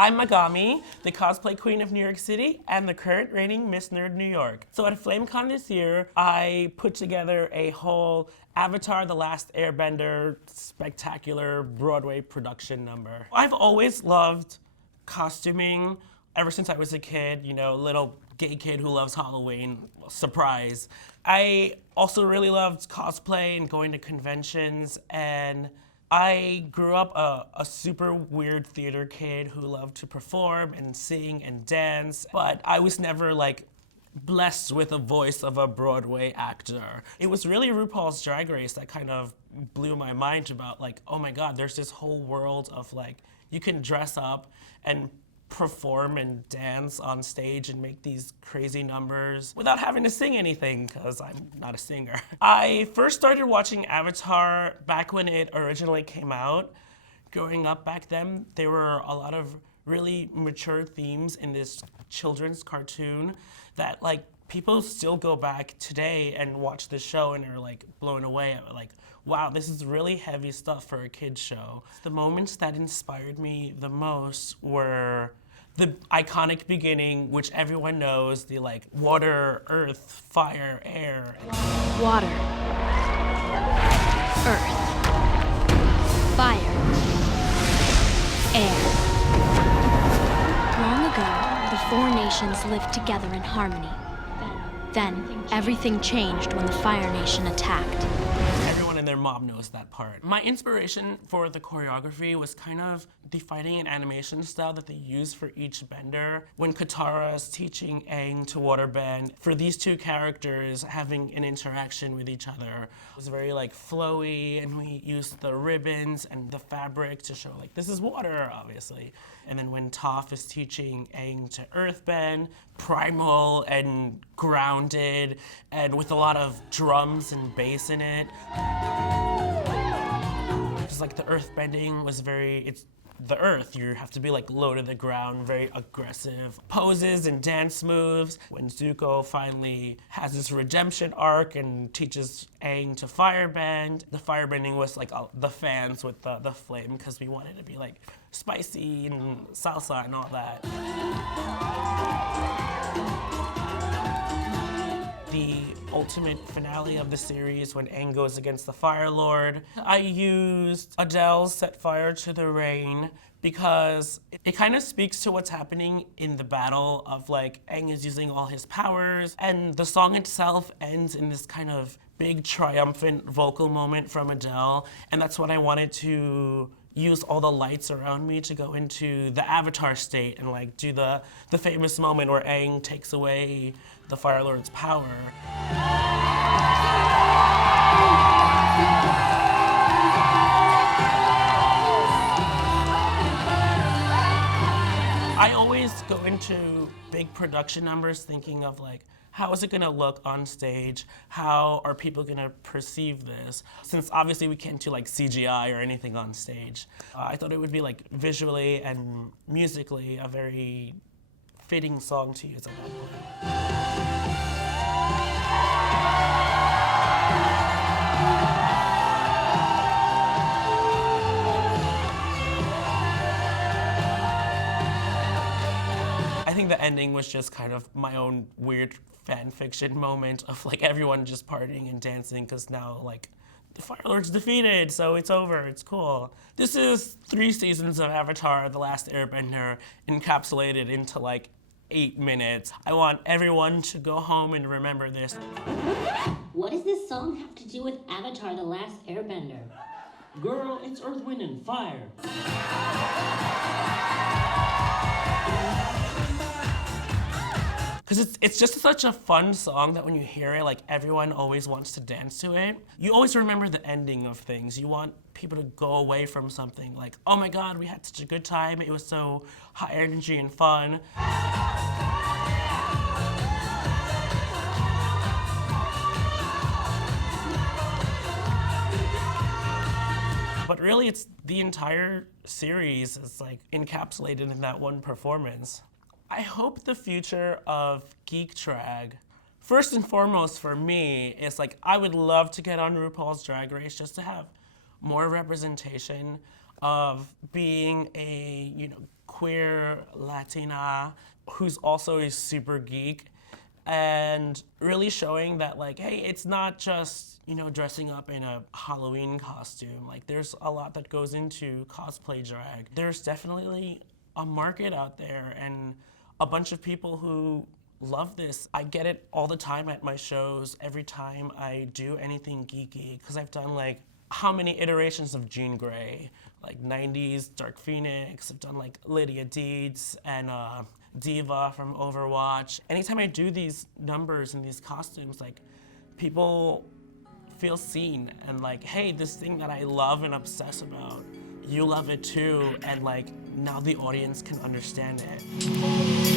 I'm Megami, the cosplay queen of New York City and the current reigning Miss Nerd New York. So at FlameCon this year, I put together a whole Avatar: The Last Airbender spectacular Broadway production number. I've always loved costuming ever since I was a kid, you know, little gay kid who loves Halloween, surprise. I also really loved cosplay and going to conventions, and I grew up a super weird theater kid who loved to perform and sing and dance, but I was never like blessed with a voice of a Broadway actor. It was really RuPaul's Drag Race that kind of blew my mind about like, oh my God, there's this whole world of like, you can dress up and perform and dance on stage and make these crazy numbers without having to sing anything, because I'm not a singer. I first started watching Avatar back when it originally came out. Growing up back then, there were a lot of really mature themes in this children's cartoon that like people still go back today and watch the show and are like blown away at like, wow, this is really heavy stuff for a kid's show. The moments that inspired me the most were the iconic beginning, which everyone knows, the like water, earth, fire, air. Water, earth, fire, air. Long ago, the four nations lived together in harmony. Then, everything changed when the Fire Nation attacked. Everyone and their mom knows that part. My inspiration for the choreography was kind of the fighting and animation style that they use for each bender. When Katara is teaching Aang to waterbend, for these two characters having an interaction with each other, it was very like flowy, and we used the ribbons and the fabric to show like this is water, obviously. And then when Toph is teaching Aang to earthbend, primal and grounded, and with a lot of drums and bass in it. Just like the earthbending was it's the earth. You have to be like low to the ground, very aggressive poses and dance moves. When Zuko finally has this redemption arc and teaches Aang to firebend, the firebending was like the fans with the flame, because we wanted to be like spicy and salsa and all that. The ultimate finale of the series, when Aang goes against the Fire Lord, I used Adele's Set Fire to the Rain because it kind of speaks to what's happening in the battle of like Aang is using all his powers, and the song itself ends in this kind of big triumphant vocal moment from Adele, and that's what I wanted to use all the lights around me to go into the Avatar state and like do the famous moment where Aang takes away the Fire Lord's power. I always go into big production numbers thinking of like, how is it gonna look on stage? How are people gonna perceive this? Since obviously we can't do like CGI or anything on stage, I thought it would be like visually and musically a very fitting song to use at that point. I think the ending was just kind of my own weird fan fiction moment of like everyone just partying and dancing, because now like the Fire Lord's defeated, so it's over, it's cool. This is 3 seasons of Avatar: The Last Airbender encapsulated into like 8 minutes. I want everyone to go home and remember this. What does this song have to do with Avatar: The Last Airbender? Girl, it's Earth, Wind, and Fire. Because it's just such a fun song that when you hear it, like everyone always wants to dance to it. You always remember the ending of things. You want people to go away from something like, oh my God, we had such a good time. It was so high energy and fun. But really, it's the entire series is like encapsulated in that one performance. I hope the future of geek drag, first and foremost for me, is like I would love to get on RuPaul's Drag Race just to have more representation of being a, queer Latina who's also a super geek, and really showing that like, hey, it's not just, you know, dressing up in a Halloween costume. Like there's a lot that goes into cosplay drag. There's definitely a market out there and a bunch of people who love this. I get it all the time at my shows, every time I do anything geeky, because I've done like how many iterations of Jean Grey, like 90s Dark Phoenix. I've done like Lydia Deeds and Diva from Overwatch. Anytime I do these numbers and these costumes, like people feel seen and like, hey, this thing that I love and obsess about, you love it too, and like now the audience can understand it.